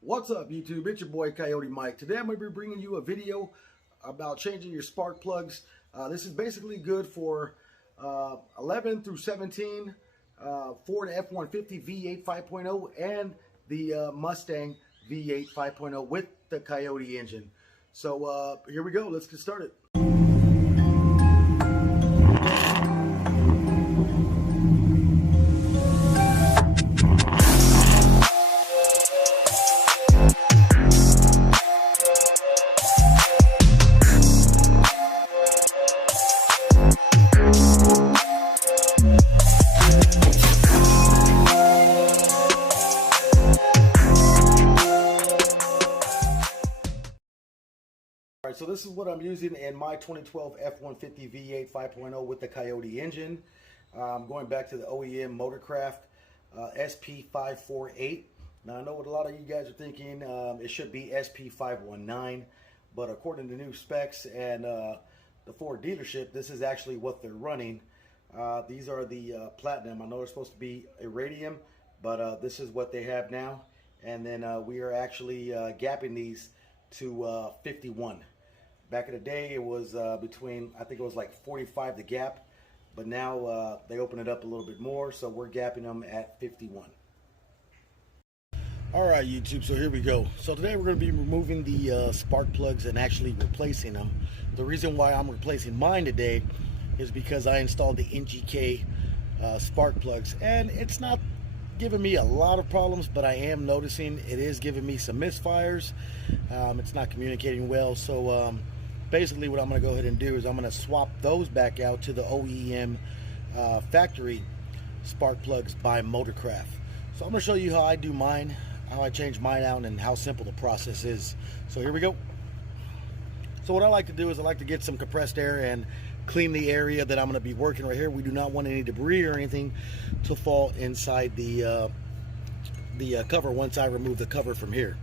What's up, YouTube? It's your boy Coyote Mike. Today I'm going to be bringing you a video about changing your spark plugs. This is basically good for 11 through 17, Ford F-150 V8 5.0 and the Mustang V8 5.0 with the Coyote engine. So here we go. Let's get started. Alright, so this is what I'm using in my 2012 F-150 V8 5.0 with the Coyote engine. I'm going back to the OEM Motorcraft SP-548. Now I know what a lot of you guys are thinking, it should be SP-519, but according to new specs and the Ford dealership, this is actually what they're running. These are the platinum. I know they're supposed to be iridium, but this is what they have now. And then we are actually gapping these to 51. Back in the day it was between, I think it was like 45 the gap, but now they open it up a little bit more, so we're gapping them at 51. Alright YouTube, so here we go. So today we're going to be removing the spark plugs and actually replacing them. The reason why I'm replacing mine today is because I installed the NGK spark plugs, and it's not giving me a lot of problems, but I am noticing it is giving me some misfires. It's not communicating well, so basically what I'm going to go ahead and do is I'm going to swap those back out to the OEM factory spark plugs by Motorcraft. So I'm going to show you how I do mine, how I change mine out, and how simple the process is. So here we go. So what I like to do is I like to get some compressed air and clean the area that I'm going to be working right here. We do not want any debris or anything to fall inside the cover once I remove the cover from here.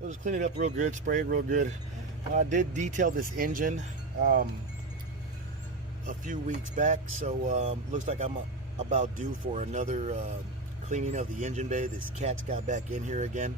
So just clean it up real good, spray it real good. I did detail this engine a few weeks back, so looks like I'm about due for another cleaning of the engine bay. This cat's got back in here again,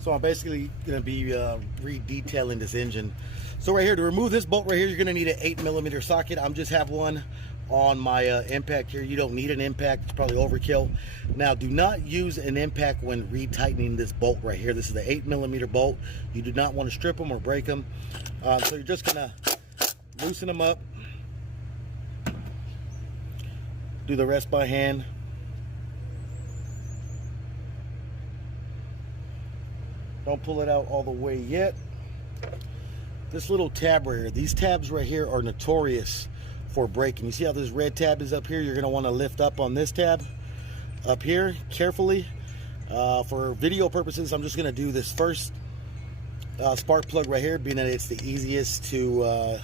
so I'm basically going to be re-detailing this engine. So right here, to remove this bolt right here, you're going to need an 8mm socket. I'm just have one on my impact here. You don't need an impact, it's probably overkill. Now do not use an impact when retightening this bolt right here. This is the 8mm bolt. You do not want to strip them or break them, so you're just going to loosen them up, do the rest by hand. Don't pull it out all the way yet. This little tab right here, these tabs right here are notorious for breaking. You see how this red tab is up here? You're going to want to lift up on this tab up here carefully. For video purposes, I'm just going to do this first spark plug right here, being that it's the easiest to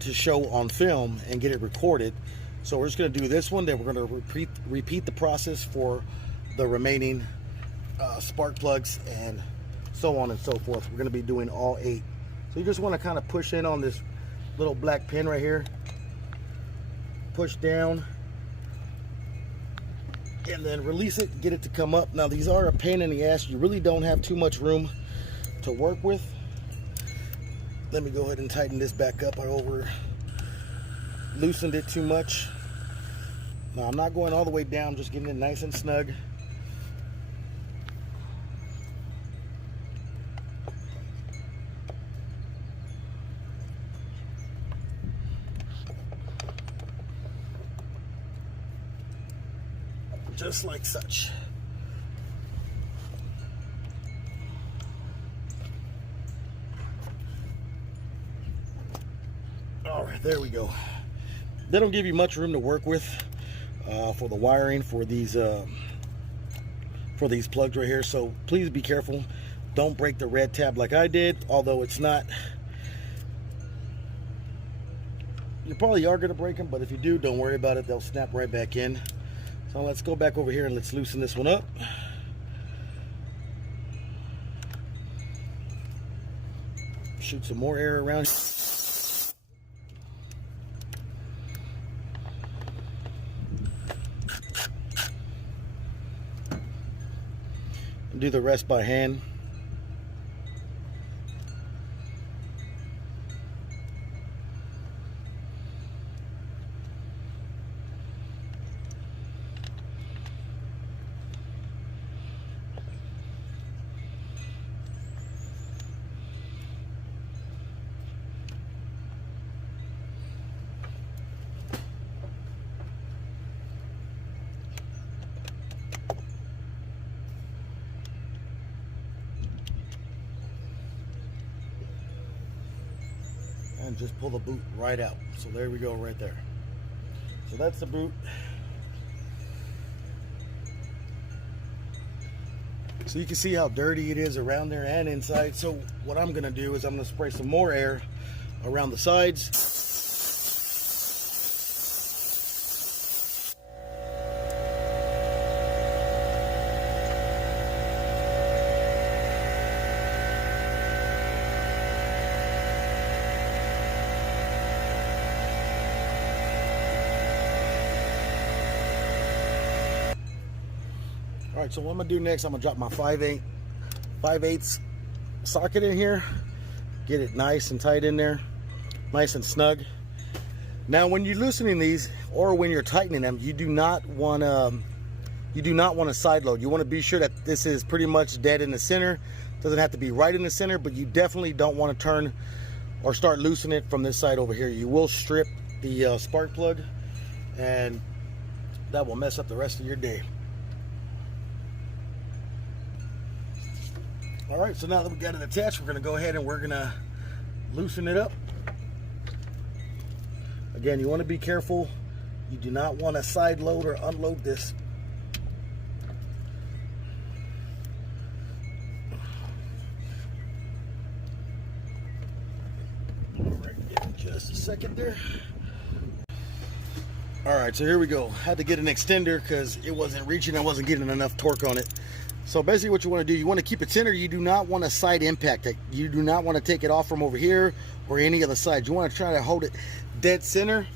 show on film and get it recorded. So we're just going to do this one, then we're going to repeat the process for the remaining spark plugs and so on and so forth. We're going to be doing all 8. So you just want to kind of push in on this little black pin right here, push down, and then release it, get it to come up. Now these are a pain in the ass. You really don't have too much room to work with. Let me go ahead and tighten this back up. I over loosened it too much. Now I'm not going all the way down, just getting it nice and snug. Just like such. All right, there we go. They don't give you much room to work with for the wiring for these plugs right here, so please be careful. Don't break the red tab like I did, although it's not, you probably are going to break them, but if you do, don't worry about it, they'll snap right back in. So let's go back over here and let's loosen this one up. Shoot some more air around. do the rest by hand. And just pull the boot right out. So there we go, right there. So that's the boot. So you can see how dirty it is around there and inside. So what I'm gonna do is I'm gonna spray some more air around the sides. All right, so what I'm gonna do next, I'm gonna drop my 5/8 socket in here, get it nice and tight in there, nice and snug. Now, when you're loosening these or when you're tightening them, you do not want to side load. You want to be sure that this is pretty much dead in the center. Doesn't have to be right in the center, but you definitely don't want to turn or start loosening it from this side over here. You will strip the spark plug, and that will mess up the rest of your day. All right, so now that we got it attached, we're gonna go ahead and we're gonna loosen it up. Again, you wanna be careful. You do not wanna side load or unload this. All right, give me just a second there. All right, so here we go. Had to get an extender because it wasn't reaching. I wasn't getting enough torque on it. So basically what you want to do, you want to keep it center. You do not want to side impact it. You do not want to take it off from over here or any of the sides. You want to try to hold it dead center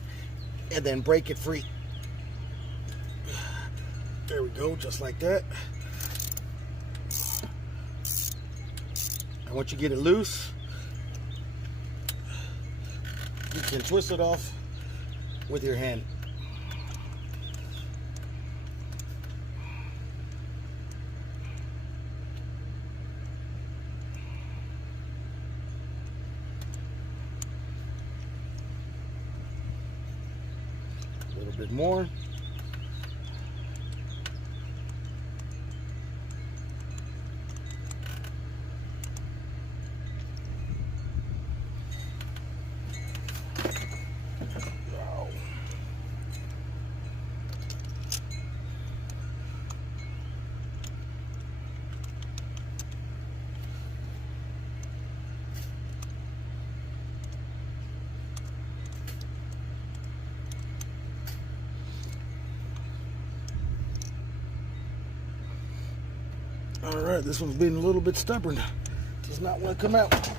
and then break it free. There we go, just like that. And once you get it loose, you can twist it off with your hand. A little bit more. Wow. All right, this one's been a little bit stubborn. Does not want to come out.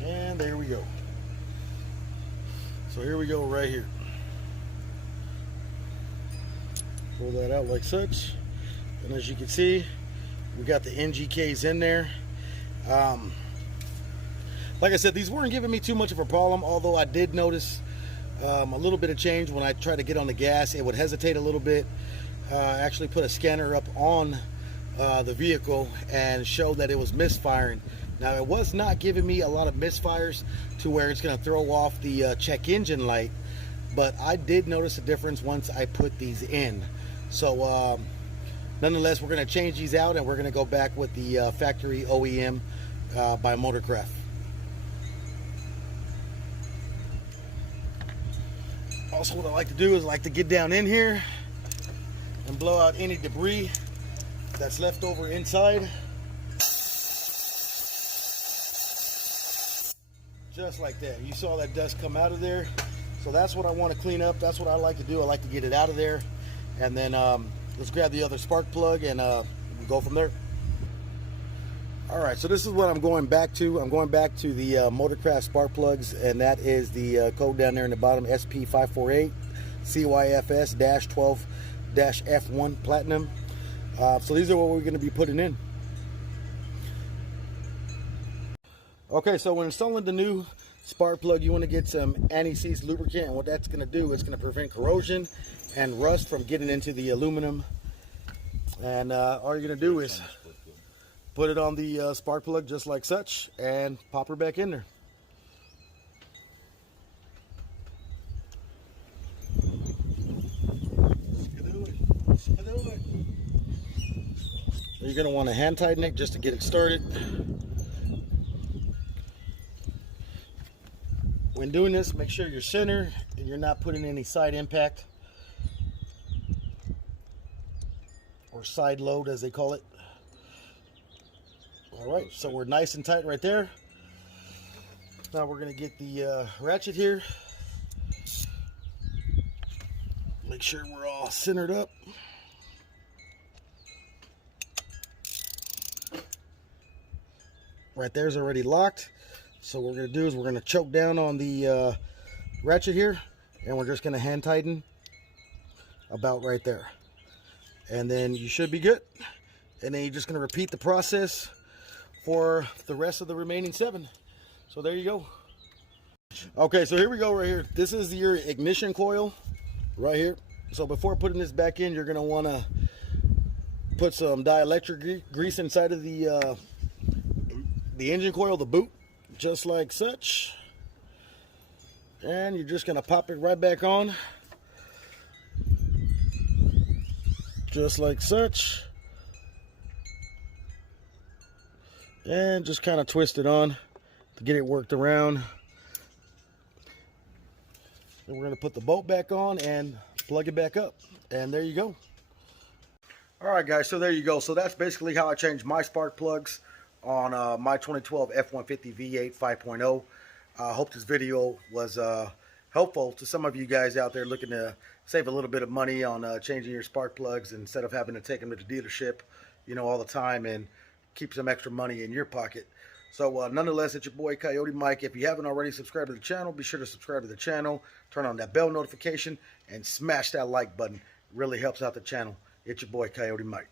And there we go. So here we go right here. Pull that out like such. And as you can see, we got the NGKs in there. Like I said, these weren't giving me too much of a problem, although I did notice a little bit of change when I tried to get on the gas. It would hesitate a little bit. I actually put a scanner up on the vehicle and showed that it was misfiring. Now, it was not giving me a lot of misfires to where it's going to throw off the check engine light, but I did notice a difference once I put these in. So nonetheless, we're going to change these out and we're going to go back with the factory OEM by Motorcraft. Also, what I like to do is I like to get down in here and blow out any debris that's left over inside. Just like that. You saw that dust come out of there. So that's what I want to clean up. That's what I like to do. I like to get it out of there. And then let's grab the other spark plug and go from there. All right, so this is what I'm going back to. I'm going back to the Motorcraft spark plugs, and that is the code down there in the bottom, SP-548 CYFS-12-F1 Platinum. So these are what we're going to be putting in. Okay, so when installing the new spark plug, you want to get some anti-seize lubricant, and what that's going to do is going to prevent corrosion and rust from getting into the aluminum. And all you're going to do is put it on the spark plug just like such and pop her back in there. You're going to want to hand tighten it just to get it started. When doing this, make sure you're center and you're not putting any side impact or side load as they call it. Alright, so we're nice and tight right there. Now we're going to get the ratchet here. Make sure we're all centered up. Right there's already locked. So what we're going to do is we're going to choke down on the ratchet here, and we're just going to hand tighten about right there. And then you should be good. And then you're just going to repeat the process for the rest of the remaining 7. So there you go. Okay, so here we go right here. This is your ignition coil right here. So before putting this back in, you're going to want to put some dielectric grease inside of the engine coil, the boot, just like such. And you're just going to pop it right back on, just like such. And just kind of twist it on to get it worked around. Then we're going to put the bolt back on and plug it back up. And there you go. Alright guys, so there you go. So that's basically how I changed my spark plugs on my 2012 F-150 V8 5.0. I hope this video was helpful to some of you guys out there looking to save a little bit of money on changing your spark plugs instead of having to take them to the dealership, you know, all the time, and keep some extra money in your pocket. So nonetheless, it's your boy Coyote Mike. If you haven't already subscribed to the channel, be sure to subscribe to the channel, turn on that bell notification, and smash that like button. It really helps out the channel. It's your boy Coyote Mike.